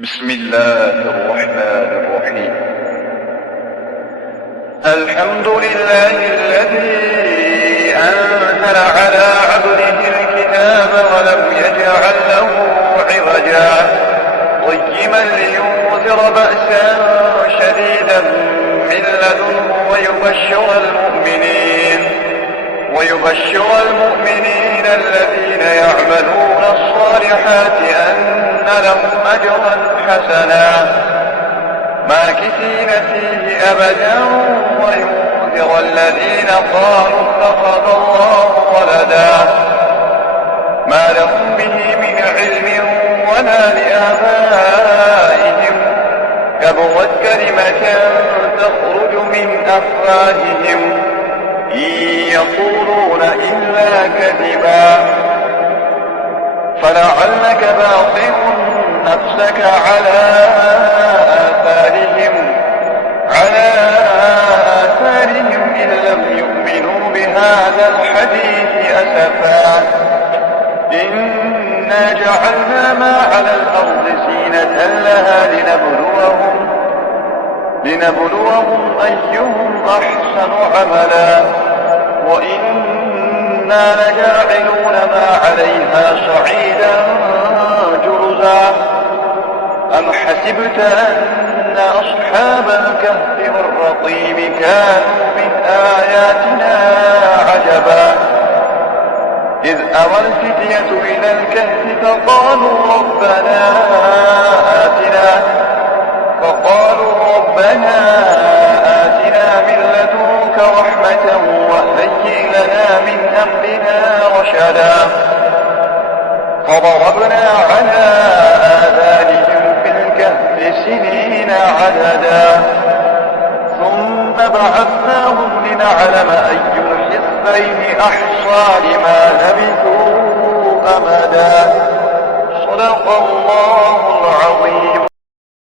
بسم الله الرحمن الرحيم. الحمد لله الذي أنزل على عبده الكتاب ولم يجعل له عوجا قيما لينذر بأسا شديدا من لدنه ويبشر المؤمنين الذين يعملون الصالحات أن لهم أجرا حسنا ماكثين فيه أبدا وينذر الذين قالوا اتخذ الله ولدا ما لهم به من علم ولا لآبائهم كبرت كلمة تخرج من أفواههم إن يقولون إلا كذبا فلعلك باطل نفسك على آثارهم إن لم يؤمنوا بهذا الحديث أسفا إنا جعلنا ما على الأرض زينة لها لنبلوهم أيهم أحسن عملا وإنا لجاعلون ما عليها صعيدا جرزا أم حسبت أن أصحاب الكهف والرقيم كانوا من آياتنا عجبا إذ أوى الفتية إلى الكهف فقالوا ربنا آتنا من لدنك رحمة وهيئ لنا من أمرنا رشدا فضربنا على آذانهم في الكهف سنين عددا ثم بعثناهم لنعلم أي الحزبين أحصى لما لبثوا أمدا صدق الله العظيم.